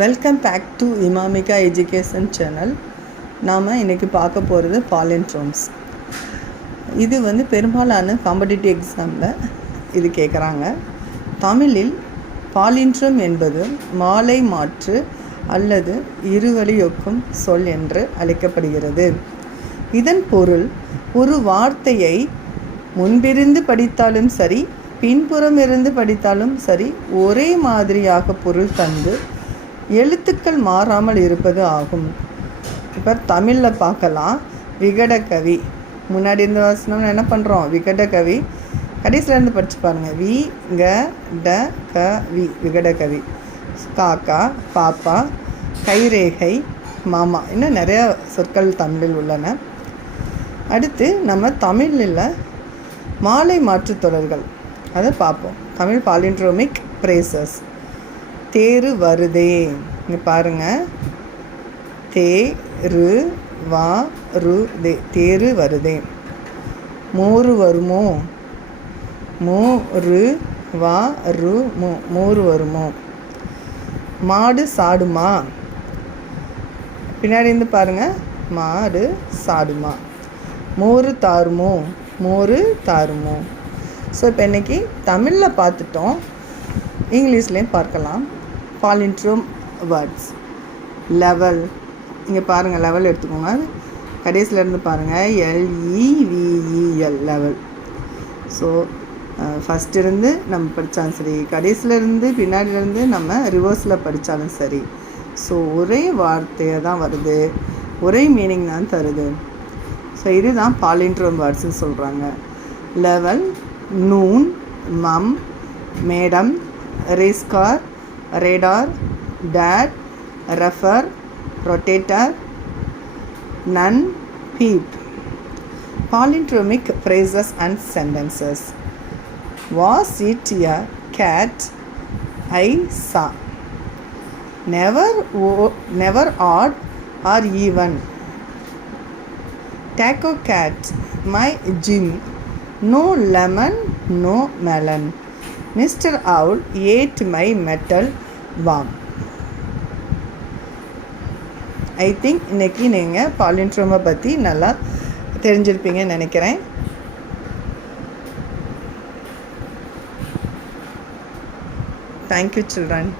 Welcome back to Imamika education channel. நாம் இன்றைக்கி பார்க்க போகிறது பாலிண்ட்ரோம்ஸ். இது பெரும்பாலான காம்படிட்டிவ் எக்ஸாமில் இது கேட்குறாங்க. தமிழில் பாலிண்ட்ரோம் என்பது மாலை மாற்று அல்லது இருவழியொக்கும் சொல் என்று அழைக்கப்படுகிறது. இதன் பொருள் ஒரு வார்த்தையை முன்பிருந்து படித்தாலும் சரி பின்புறம் இருந்து படித்தாலும் சரி ஒரே மாதிரியாக பொருள் தந்து எழுத்துக்கள் மாறாமல் இருப்பது ஆகும். இப்போ தமிழில் பார்க்கலாம். விகடகவி முன்னாடி இருந்த வசனம் என்ன பண்ணுறோம்? விகடகவி கடைசியிலேருந்து படித்து பாருங்கள். வி க ட க வி விகடகவி. காக்கா, பாப்பா, கைரேகை, மாமா, இன்னும் நிறைய சொற்கள் தமிழில் உள்ளன. அடுத்து நம்ம தமிழில் மாலை மாற்றுத் தொடர்கள் அதை பார்ப்போம். Tamil palindromic phrases. தேரு வருதே, இங்கே பாருங்கள். தேரு வா ரு தே, தேரு வருதே. மோரு வருமோ, மோரு வா ரு மோ, மோரு வருமோ. மாடு சாடுமா, பின்னாடி இருந்து பாருங்கள். மாடு சாடுமா. மோரு தாருமோ, மோரு தாருமோ. ஸோ இப்போ இன்றைக்கி தமிழில் பார்த்துட்டோம், இங்கிலீஷ்லேயும் பார்க்கலாம். Palindrome words. லெவல், இங்கே பாருங்கள். லெவல் எடுத்துக்கோங்க. கடைசியிலேருந்து பாருங்கள். LEVEL level. ஸோ ஃபஸ்ட் இருந்து நம்ம படித்தாலும் சரி, கடைசியிலேருந்து பின்னாடியிலேருந்து நம்ம ரிவர்ஸில் படித்தாலும் சரி, ஸோ ஒரே வார்த்தையை தான் வருது, ஒரே மீனிங் தான் தருது. ஸோ இதுதான் பாலிண்ட்ரோம் வேர்ட்ஸ்ன்னு சொல்கிறாங்க. Level, noon, mom, madam, race car, radar, dad, refer, rotator, none, peep. Palindromic phrases and sentences. Was it a cat I saw? Never odd or even. Taco cat, my gym. No lemon, no melon. Mr. Owl ate my metal worm. I think இன்றைக்கி நீங்கள் பாலிண்ட்ரோமை பற்றி நல்லா தெரிஞ்சிருப்பீங்கன்னு நினைக்கிறேன். Thank you children.